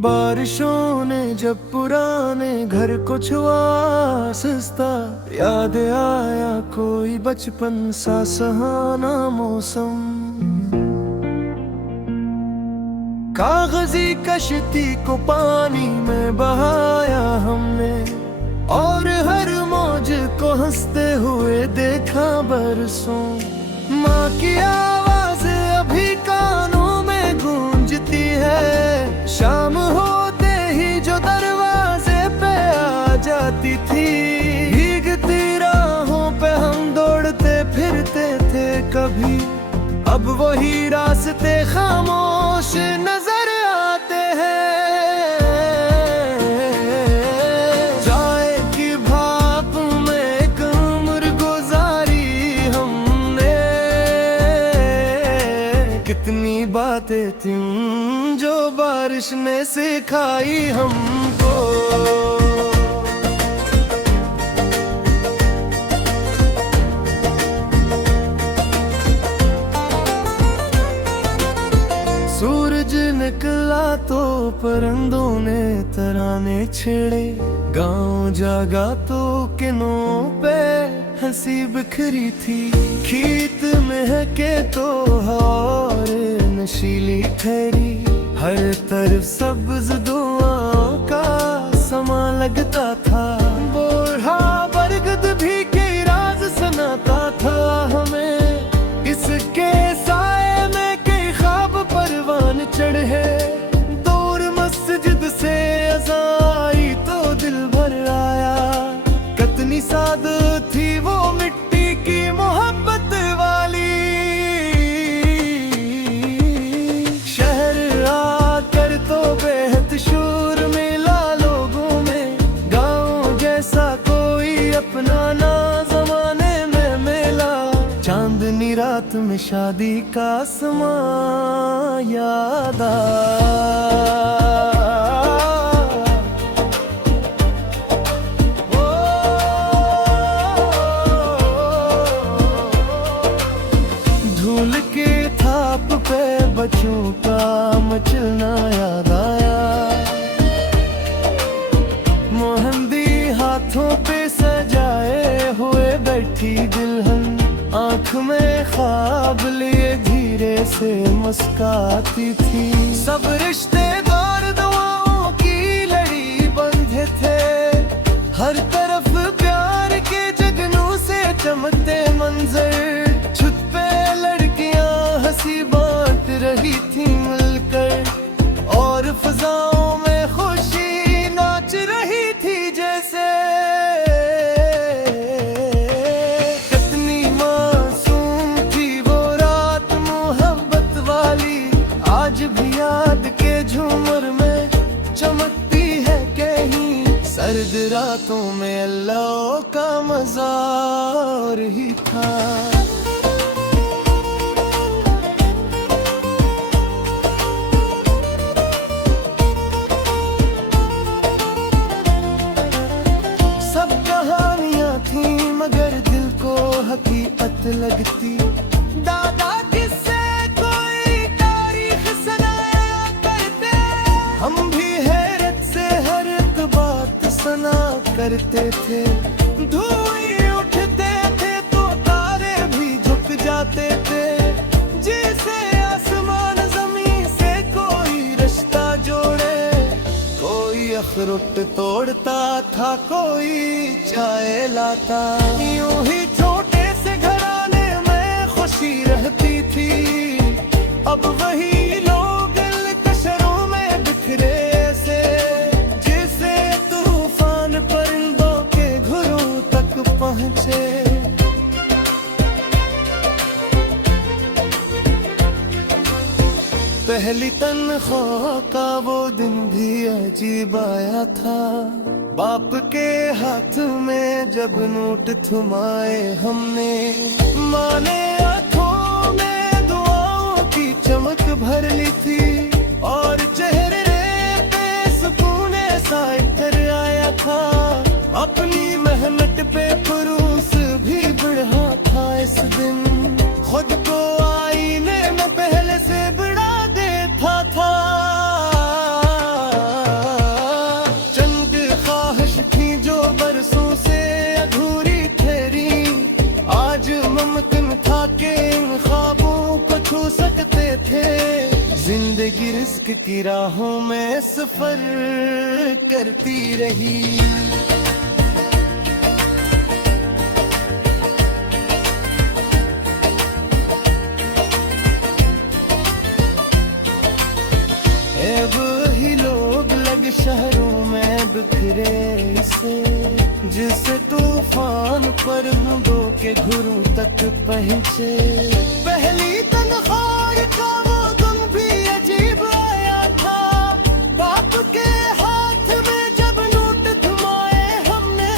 बारिशों ने जब पुराने घर को छुआ सस्ता, याद आया कोई बचपन सा सुहाना मौसम। कागजी कश्ती को पानी में बहाया हमने, और हर मौज को हंसते हुए देखा बरसों। माँ की आवाज अभी कानों में गूंजती है, शाम होते ही जो दरवाजे पे आ जाती थी। भीगती राहों पे हम दौड़ते फिरते थे कभी, अब वही रास्ते खामोश नजर आते हैं। चाय की भाप में एक उम्र गुजारी हमने, कितनी बातें थीं जो बारिश ने सिखाई हमको। सूरज निकला तो परिंदों ने तराने छेड़े, गांव जागा तो किनों पे हंसी बिखरी थी। खेत महके तो और नशीली ठहरी, हर तरफ सब्ज दुआओं का समा लगता था। बोढ़ा बरगद भी के राज सुनाता था हमें, इसके साए में कई ख्वाब परवान चढ़े। दूर मस्जिद से अज़ाई तो दिल भर आया, कितनी सादत थी वो मिट्टी की मोहब्बत वाली। शहर आकर तो बेहद शोर मिला लोगों में, गांव जैसा कोई अपना ना जमाने में मिला। चांदनी रात में शादी का समा याद धूल के थाप पे बच्चों का मचलना याद आया। मेहंदी हाथों पे सजाए हुए बैठी दुल्हन, आँख में ख्वाब लिए धीरे से मुस्काती थी। सब रिश्तेदार दुआओं की लड़ी बंधे थे, हर तरफ प्यार के जगनों से चमकते मंजर। छत पे लड़कियां हंसी बांट रही थी मिलकर, और फजाओं में खुशी नाच रही थी जैसे। आज भी याद के झूमर में चमकती है कहीं, सर्द रातों में अल्लाह का मज़ार ही था। सब कहानियां थी मगर दिल को हकीकत लगती। दादा हम भी हैरत से हर एक बात सुना करते थे। धुएं उठते थे तो तारे भी झुक जाते थे, जैसे आसमान जमीन से कोई रिश्ता जोड़े। कोई अखरोट तोड़ता था, कोई चाय लाता, यूं ही छोटे से घराने में खुशी रहती थी। अब वही से जिसे तूफान परिंदों के घरों तक पहुँचे। पहली तन्ख्वाह का वो दिन भी अजीब आया था, बाप के हाथ में जब नोट थमाए हमने। माँ ने आँखों में दुआओं की चमक भर ली थी, और चेहरे कर आया था। अपनी मेहनत पे फरूस भी बढ़ा था इस दिन, खुद को आईने में पहले से बढ़ा देता था। की राहों में सफर करती रही। वही लोग लग शहरों में बिखरे से, जिसे तूफान पर दो के घुरों तक पहुँचे। पहली तन्हाई का वो दिन भी अजीब आया था, बाप के हाथ में जब नोट थमाए हमने,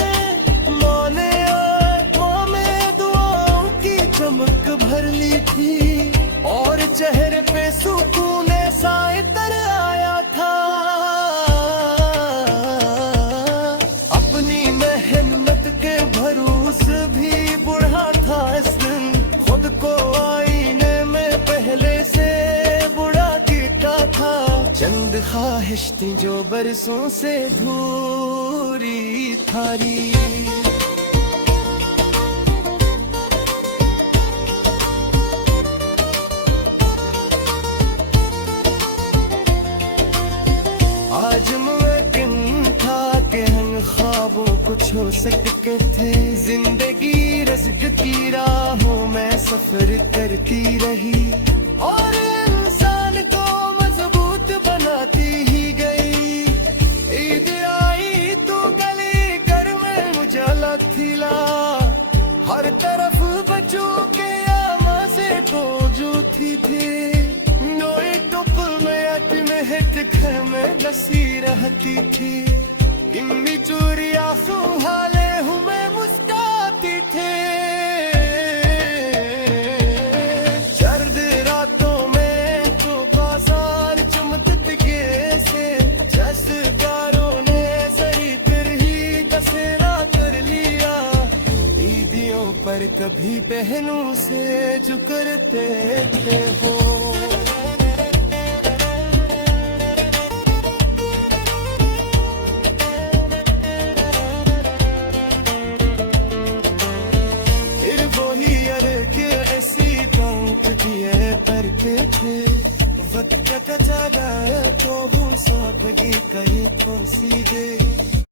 माने आँखों में दुआओं की चमक भर ली थी, और चेहरे पे सुकून सा इतर आया था। अपनी मेहनत के भरोसे भी बुढ़ा था इस दिन, खुद को आईने में पहले से बुढ़ा दिखता था। चंद ख्वाहिश थी जो बरसों से अधूरी थारी। आज मुमकिन था कि हम ख्वाबों को छू सकते थे, जिंदगी रिज़्क़ की राहों में सफर करती रही, और इंसान को मजबूत बनाती ही गई। ईद आई तो गली घर में उजाला खिला, हर तरफ बच्चों के आवाज़ें तो जूती थी। नोई टुकुल में अति में हिट घर में बसी रहती थी, इम्मी चोरी आंसू हाले हमें मुस्काती थे। सर्द रातों में तो बाजार चमकते से, जसकारों ने सही फिर ही दशहरा कर लिया। ईदियों पर कभी बहनों से जो करते थे हो।